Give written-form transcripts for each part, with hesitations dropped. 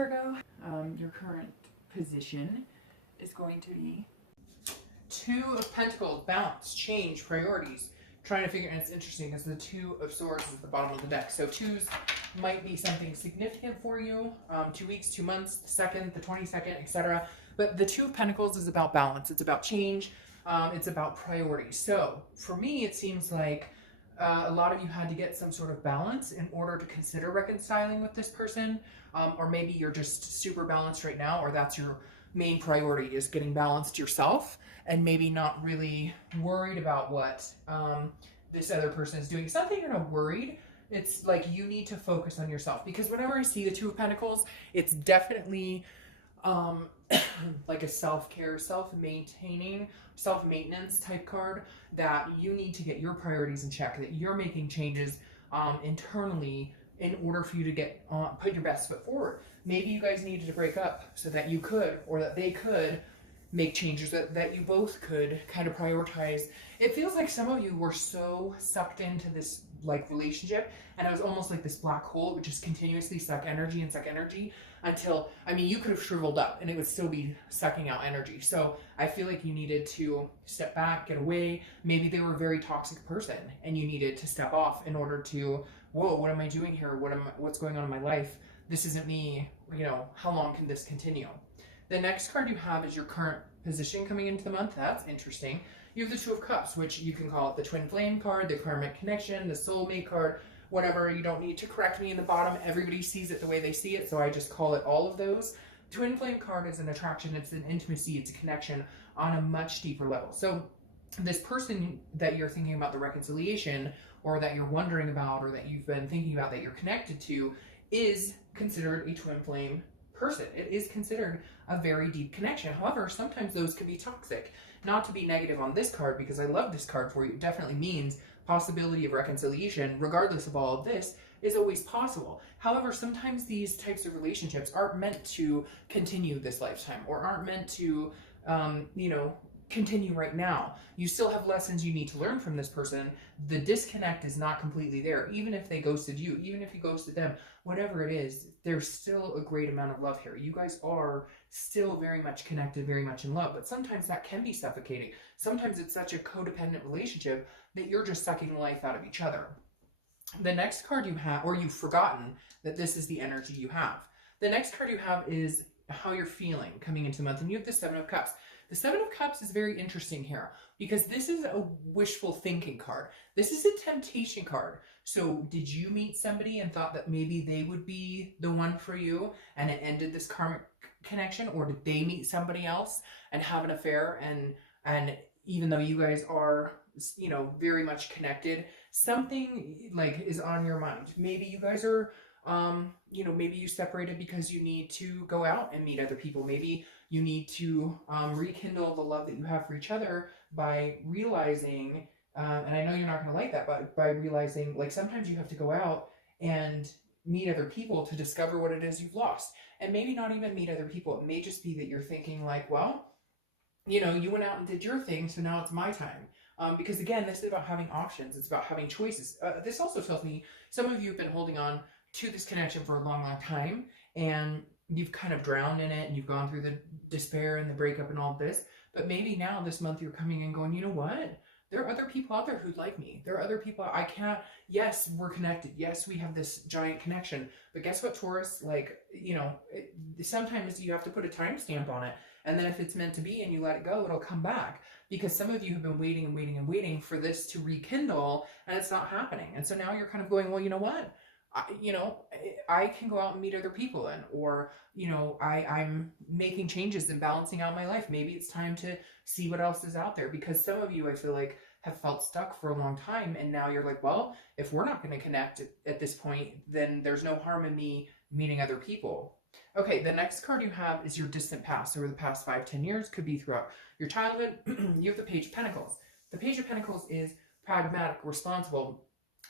Virgo. Your current position is going to be Two of Pentacles, balance, change, priorities. Trying to figure, and it's interesting because the Two of Swords is at the bottom of the deck. So twos might be something significant for you. 2 weeks, 2 months, the 2nd, the 22nd, etc. But the Two of Pentacles is about balance. It's about change. It's about priorities. So for me, it seems like a lot of you had to get some sort of balance in order to consider reconciling with this person. Or maybe you're just super balanced right now, or that's your main priority, is getting balanced yourself and maybe not really worried about what this other person is doing. It's not that you're not worried. It's like you need to focus on yourself, because whenever I see the Two of Pentacles, it's definitely like a self-care, self-maintaining, self-maintenance type card, that you need to get your priorities in check, that you're making changes internally in order for you to get put your best foot forward. Maybe you guys needed to break up so that you could, or that they could make changes, that you both could kind of prioritize. It feels like some of you were so sucked into this like relationship, and it was almost like this black hole which just continuously suck energy until, I mean, you could have shriveled up and it would still be sucking out energy. So I feel like you needed to step back, get away. Maybe they were a very toxic person and you needed to step off in order to, whoa, what am I doing here? What's going on in my life? This isn't me. You know, how long can this continue? The next card you have is your current position coming into the month. That's interesting. You have the Two of Cups, which you can call it the Twin Flame card, the Karmic Connection, the Soulmate card, whatever. You don't need to correct me in the bottom. Everybody sees it the way they see it, so I just call it all of those. Twin Flame card is an attraction. It's an intimacy. It's a connection on a much deeper level. So this person that you're thinking about the reconciliation, or that you're wondering about, or that you've been thinking about, that you're connected to, is considered a Twin Flame person. It is considered a very deep connection. However, sometimes those can be toxic. Not to be negative on this card, because I love this card for you. It definitely means possibility of reconciliation, regardless of all of this, is always possible. However, sometimes these types of relationships aren't meant to continue this lifetime, or aren't meant to, continue right now. You still have lessons you need to learn from this person. The disconnect is not completely there. Even if they ghosted you, even if you ghosted them, whatever it is, there's still a great amount of love here. You guys are still very much connected, very much in love, but sometimes that can be suffocating. Sometimes it's such a codependent relationship that you're just sucking the life out of each other. The next card you have, or you've forgotten that this is the energy you have. The next card you have is how you're feeling coming into the month, and you have the Seven of Cups. The Seven of Cups is very interesting here, because this is a wishful thinking card. This is a temptation card. So did you meet somebody and thought that maybe they would be the one for you, and it ended this karmic connection? Or did they meet somebody else and have an affair, and even though you guys are, very much connected, something like is on your mind? Maybe you guys are maybe you separated because you need to go out and meet other people. Maybe you need to rekindle the love that you have for each other by realizing, and I know you're not going to like that, but by realizing, like, sometimes you have to go out and meet other people to discover what it is you've lost. And maybe not even meet other people. It may just be that you're thinking like, well, you went out and did your thing, so now it's my time. Because again, this is about having options. It's about having choices. This also tells me some of you have been holding on to this connection for a long, long time, and you've kind of drowned in it, and you've gone through the despair and the breakup and all this. But maybe now this month you're coming and going, you know what? There are other people out there who like me. There are other people I can't, yes, we're connected. Yes, we have this giant connection. But guess what, Taurus? Like, sometimes you have to put a timestamp on it. And then if it's meant to be and you let it go, it'll come back. Because some of you have been waiting and waiting and waiting for this to rekindle, and it's not happening. And so now you're kind of going, well, you know what? I can go out and meet other people, or I'm making changes and balancing out my life. Maybe it's time to see what else is out there, because some of you, I feel like, have felt stuck for a long time, and now you're like, well, if we're not going to connect at this point, then there's no harm in me meeting other people. Okay, the next card you have is your distant past, over the past 5-10 years, could be throughout your childhood. You have the Page of Pentacles. The Page of Pentacles is pragmatic, responsible,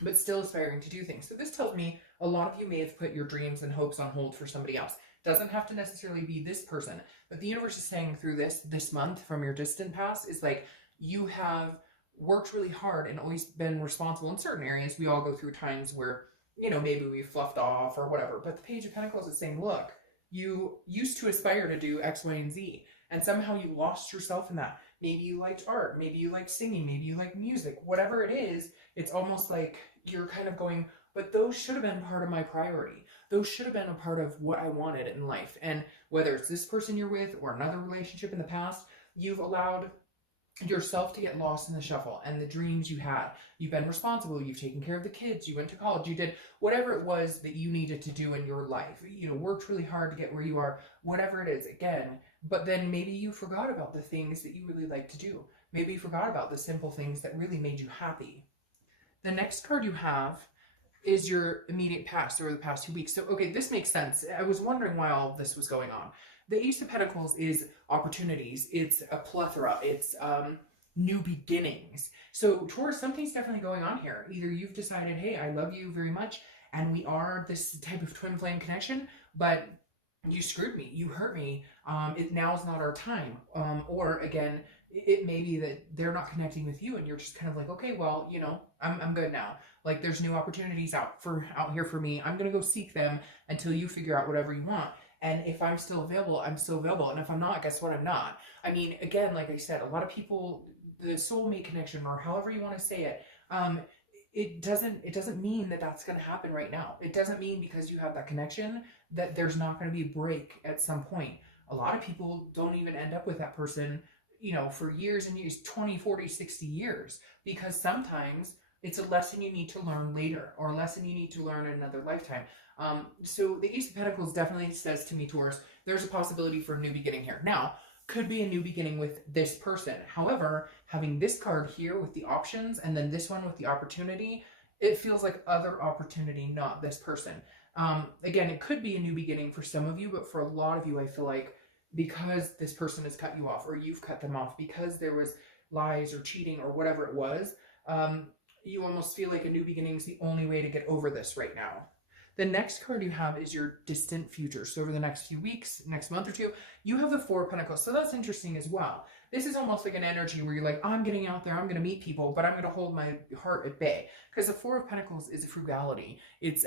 but still aspiring to do things. So this tells me a lot of you may have put your dreams and hopes on hold for somebody else. Doesn't have to necessarily be this person, but the universe is saying through this month from your distant past is like, you have worked really hard and always been responsible in certain areas. We all go through times where, maybe we fluffed off or whatever, but the Page of Pentacles is saying, look, you used to aspire to do X, Y, and Z, and somehow you lost yourself in that. Maybe you liked art, maybe you like singing, maybe you like music, whatever it is, it's almost like you're kind of going, but those should have been part of my priority. Those should have been a part of what I wanted in life. And whether it's this person you're with or another relationship in the past, you've allowed yourself to get lost in the shuffle and the dreams you had. You've been responsible, you've taken care of the kids, you went to college, you did whatever it was that you needed to do in your life. You know, worked really hard to get where you are, whatever it is, again. But then maybe you forgot about the things that you really like to do. Maybe you forgot about the simple things that really made you happy. The next card you have is your immediate past, or the past 2 weeks. So, okay, this makes sense. I was wondering why all of this was going on. The Ace of Pentacles is opportunities. It's a plethora. It's new beginnings. So Taurus, something's definitely going on here. Either you've decided, hey, I love you very much, and we are this type of twin flame connection, but you screwed me, you hurt me, now's not our time. Or again, it may be that they're not connecting with you and you're just kind of like, okay, well, you know, I'm good now. Like, there's new opportunities out here for me. I'm going to go seek them until you figure out whatever you want. And if I'm still available, I'm still available. And if I'm not, guess what? I'm not. I mean, again, like I said, a lot of people, the soulmate connection, or however you want to say it, it doesn't mean that that's going to happen right now. It doesn't mean because you have that connection that there's not going to be a break at some point. A lot of people don't even end up with that person, you know, for years and years, 20, 40, 60 years, because sometimes it's a lesson you need to learn later, or a lesson you need to learn in another lifetime. So the Ace of Pentacles definitely says to me, Taurus, there's a possibility for a new beginning here. Now, could be a new beginning with this person. However, having this card here with the options and then this one with the opportunity, it feels like other opportunity, not this person. Again, it could be a new beginning for some of you, but for a lot of you, I feel like because this person has cut you off, or you've cut them off, because there was lies or cheating or whatever it was, you almost feel like a new beginning is the only way to get over this right now. The next card you have is your distant future. So over the next few weeks, next month or two, you have the Four of Pentacles. So that's interesting as well. This is almost like an energy where you're like, I'm getting out there, I'm going to meet people, but I'm going to hold my heart at bay. Because the Four of Pentacles is frugality. It's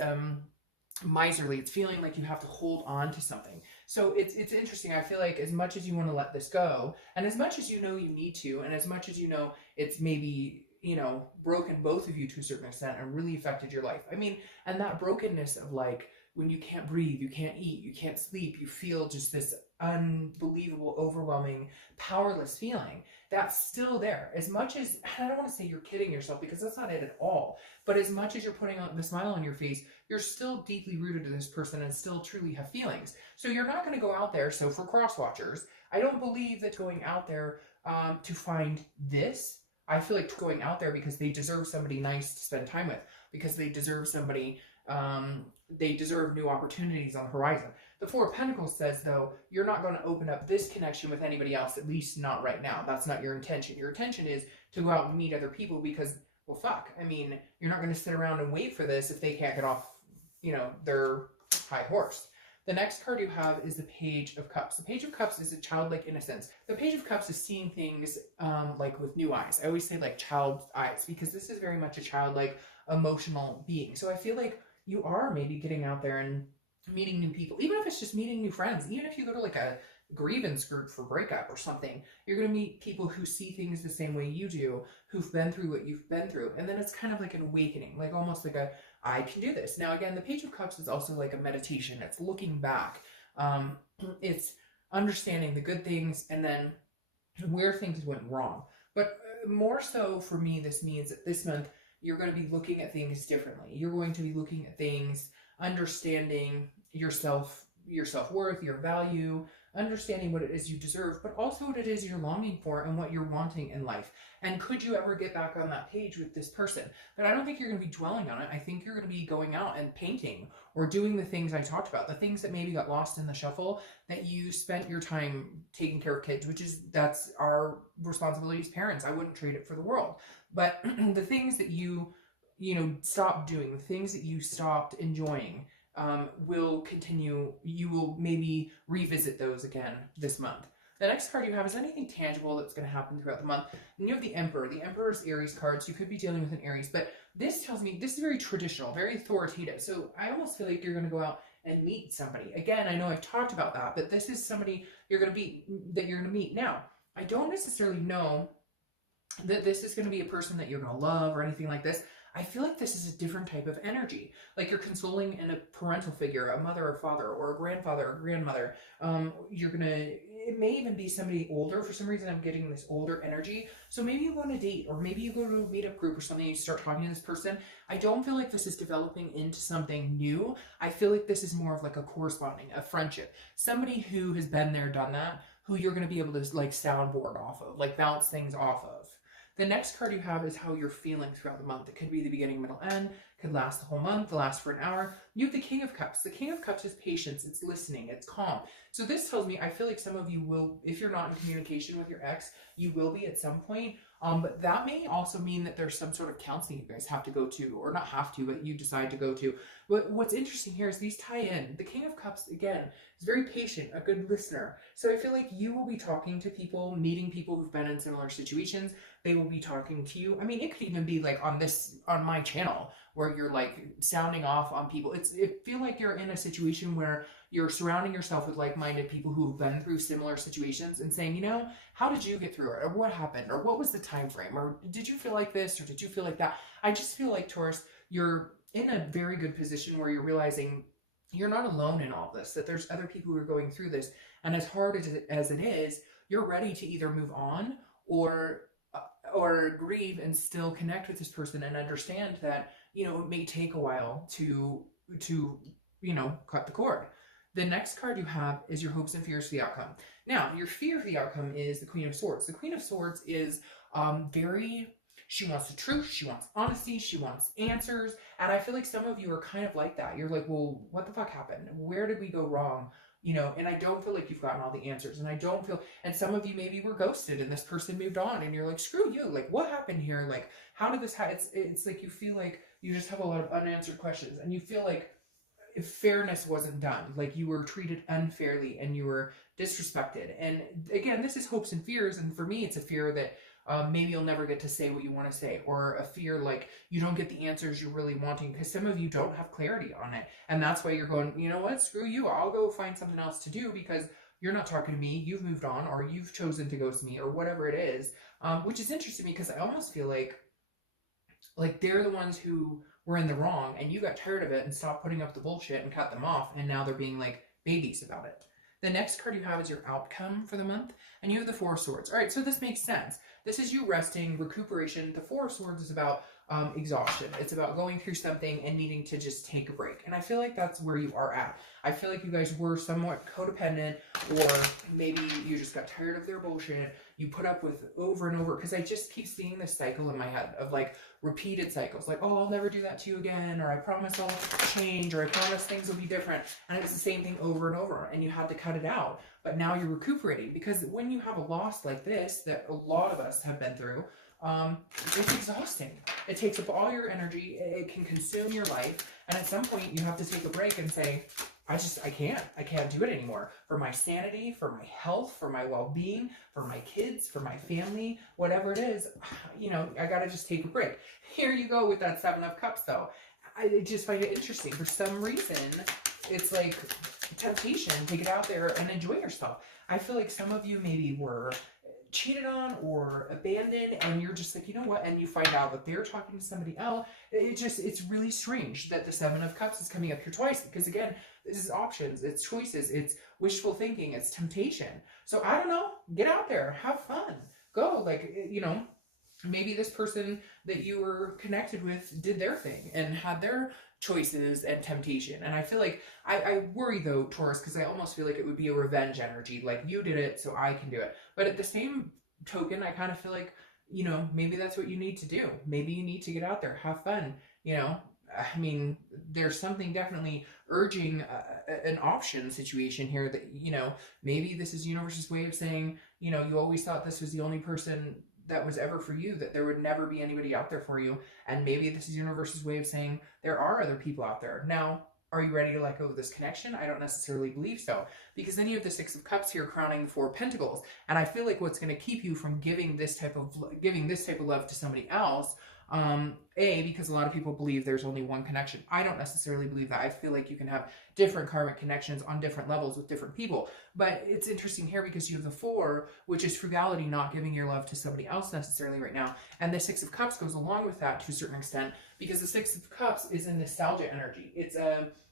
miserly. It's feeling like you have to hold on to something. So it's interesting. I feel like as much as you want to let this go, and as much as you know you need to, and as much as you know it's maybe, you know, broken both of you to a certain extent and really affected your life. I mean, and that brokenness of like when you can't breathe, you can't eat, you can't sleep, you feel just this unbelievable, overwhelming, powerless feeling. That's still there. As much as, I don't want to say you're kidding yourself because that's not it at all, but as much as you're putting on the smile on your face, you're still deeply rooted to this person and still truly have feelings. So you're not going to go out there. So for cross watchers, I don't believe that going out there to find this. I feel like going out there because they deserve somebody nice to spend time with, because they deserve somebody, they deserve new opportunities on the horizon. The Four of Pentacles says, though, you're not going to open up this connection with anybody else, at least not right now. That's not your intention. Your intention is to go out and meet other people because, well, fuck. I mean, you're not going to sit around and wait for this if they can't get off, you know, their high horse. The next card you have is the Page of Cups. The Page of Cups is a childlike innocence. The Page of Cups is seeing things like with new eyes. I always say like child's eyes because this is very much a childlike emotional being. So I feel like you are maybe getting out there and meeting new people, even if it's just meeting new friends, even if you go to like a grievance group for breakup or something, you're going to meet people who see things the same way you do, who've been through what you've been through. And then it's kind of like an awakening, like almost like a, I can do this. Now, again, the Page of Cups is also like a meditation. It's looking back. It's understanding the good things and then where things went wrong. But more so for me, this means that this month, you're going to be looking at things differently. You're going to be looking at things, understanding yourself, your self-worth, your value, understanding what it is you deserve, but also what it is you're longing for and what you're wanting in life. And could you ever get back on that page with this person? But I don't think you're going to be dwelling on it. I think you're going to be going out and painting or doing the things I talked about, the things that maybe got lost in the shuffle, that you spent your time taking care of kids, which is, that's our responsibility as parents. I wouldn't trade it for the world. But the things that you know, stopped doing, the things that you stopped enjoying, will continue. You will maybe revisit those again this month. The next card you have is anything tangible that's going to happen throughout the month. And you have the Emperor. The Emperor's Aries cards. You could be dealing with an Aries, but this tells me this is very traditional, very authoritative. So I almost feel like you're going to go out and meet somebody. Again, I know I've talked about that, but this is somebody you're going to meet. Now, I don't necessarily know that this is going to be a person that you're going to love or anything like this. I feel like this is a different type of energy. Like you're consoling in a parental figure, a mother or father or a grandfather or grandmother. It may even be somebody older. For some reason, I'm getting this older energy. So maybe you go on a date, or maybe you go to a meetup group or something, and you start talking to this person. I don't feel like this is developing into something new. I feel like this is more of like a corresponding, a friendship. Somebody who has been there, done that, who you're going to be able to like soundboard off of, like bounce things off of. The next card you have is how you're feeling throughout the month. It could be the beginning, middle, end. It could last the whole month, last for an hour. You have the King of Cups. The King of Cups is patience. It's listening. It's calm. So this tells me, I feel like some of you will, if you're not in communication with your ex, you will be at some point. But that may also mean that there's some sort of counseling you guys have to go to, or not have to, but you decide to go to. But what's interesting here is these tie in. The King of Cups, again, is very patient, a good listener. So I feel like you will be talking to people, meeting people who've been in similar situations. They will be talking to you. I mean, it could even be like on my channel, where you're like sounding off on people. It feel like you're in a situation where you're surrounding yourself with like-minded people who've been through similar situations and saying, you know, how did you get through it? Or what happened? Or what was the time frame? Or did you feel like this? Or did you feel like that? I just feel like, Taurus, you're in a very good position where you're realizing you're not alone in all this, that there's other people who are going through this. And as hard as it is, you're ready to either move on or grieve and still connect with this person and understand that, you know, it may take a while to you know, cut the cord. The next card you have is your hopes and fears for the outcome. Now, your fear for the outcome is the Queen of Swords. The Queen of Swords is she wants the truth, she wants honesty, she wants answers. And I feel like some of you are kind of like that. You're like, well, what the fuck happened? Where did we go wrong? You know, and I don't feel like you've gotten all the answers. And some of you maybe were ghosted and this person moved on and you're like, screw you. Like, what happened here? Like, how did this happen? It's like you feel like you just have a lot of unanswered questions and you feel like if fairness wasn't done, like you were treated unfairly and you were disrespected. And again, this is hopes and fears. And for me, it's a fear that maybe you'll never get to say what you want to say, or a fear like you don't get the answers you're really wanting because some of you don't have clarity on it. And that's why you're going, you know what, screw you. I'll go find something else to do because you're not talking to me. You've moved on, or you've chosen to ghost me, or whatever it is, which is interesting because I almost feel like they're the ones who were in the wrong and you got tired of it and stopped putting up the bullshit and cut them off. And now they're being like babies about it. The next card you have is your outcome for the month, and you have the Four of Swords. All right, so this makes sense. This is you resting, recuperation. The Four of Swords is about exhaustion. It's about going through something and needing to just take a break. And I feel like that's where you are at. I feel like you guys were somewhat codependent, or maybe you just got tired of their bullshit. You put up with over and over, because I just keep seeing this cycle in my head of like repeated cycles. Like, oh, I'll never do that to you again, or I promise I'll change, or I promise things will be different. And it's the same thing over and over, and you had to cut it out. But now you're recuperating, because when you have a loss like this that a lot of us have been through, it's exhausting. It takes up all your energy. It can consume your life. And at some point you have to take a break and say, I can't do it anymore. For my sanity, for my health, for my well-being, for my kids, for my family, whatever it is, you know, I gotta just take a break. Here you go with that Seven of Cups though. I just find it interesting. For some reason, it's like temptation to get out there and enjoy yourself. I feel like some of you maybe were cheated on or abandoned, and you're just like, you know what, and you find out that they're talking to somebody else. It's really strange that the Seven of Cups is coming up here twice, because again, this is options, it's choices, it's wishful thinking, it's temptation. So I don't know, get out there, have fun, go, like, you know, maybe this person that you were connected with did their thing and had their choices and temptation. And I feel like, I worry though, Taurus, because I almost feel like it would be a revenge energy, like you did it so I can do it. But at the same token, I kind of feel like, you know, maybe that's what you need to do. Maybe you need to get out there, have fun, you know. I mean, there's something definitely urging an option situation here that, you know, maybe this is universe's way of saying, you know, you always thought this was the only person that was ever for you, that there would never be anybody out there for you. And maybe this is universe's way of saying there are other people out there. Now, are you ready to let go of this connection? I don't necessarily believe so, because then you have the Six of Cups here crowning the Four of Pentacles. And I feel like what's going to keep you from giving this type of love to somebody else Because a lot of people believe there's only one connection. I don't necessarily believe that. I feel like you can have different karmic connections on different levels with different people. But it's interesting here because you have the 4, which is frugality, not giving your love to somebody else necessarily right now. And the 6 of Cups goes along with that to a certain extent, because the 6 of Cups is a nostalgia energy. It's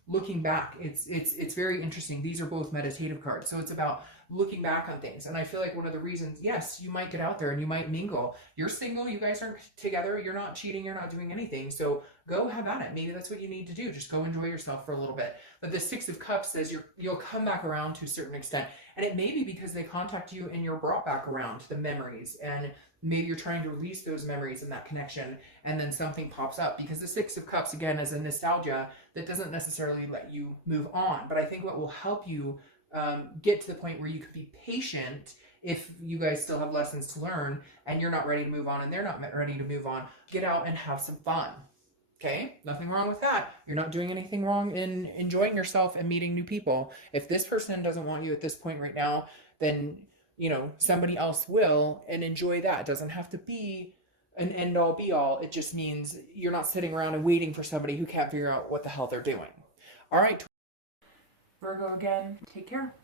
looking back. It's very interesting. These are both meditative cards. So it's about looking back on things. And I feel like one of the reasons, yes, you might get out there and you might mingle. You're single, you guys aren't together, you're not cheating, you're not doing anything. So go have at it. Maybe that's what you need to do. Just go enjoy yourself for a little bit. But the 6 of Cups says you'll come back around to a certain extent. And it may be because they contact you and you're brought back around to the memories. And maybe you're trying to release those memories and that connection, and then something pops up. Because the 6 of Cups, again, is a nostalgia that doesn't necessarily let you move on. But I think what will help you get to the point where you can be patient, if you guys still have lessons to learn and you're not ready to move on and they're not ready to move on, get out and have some fun. Okay? Nothing wrong with that. You're not doing anything wrong in enjoying yourself and meeting new people. If this person doesn't want you at this point right now, then, you know, somebody else will, and enjoy that. It doesn't have to be an end all be all. It just means you're not sitting around and waiting for somebody who can't figure out what the hell they're doing. All right, Virgo, again, take care.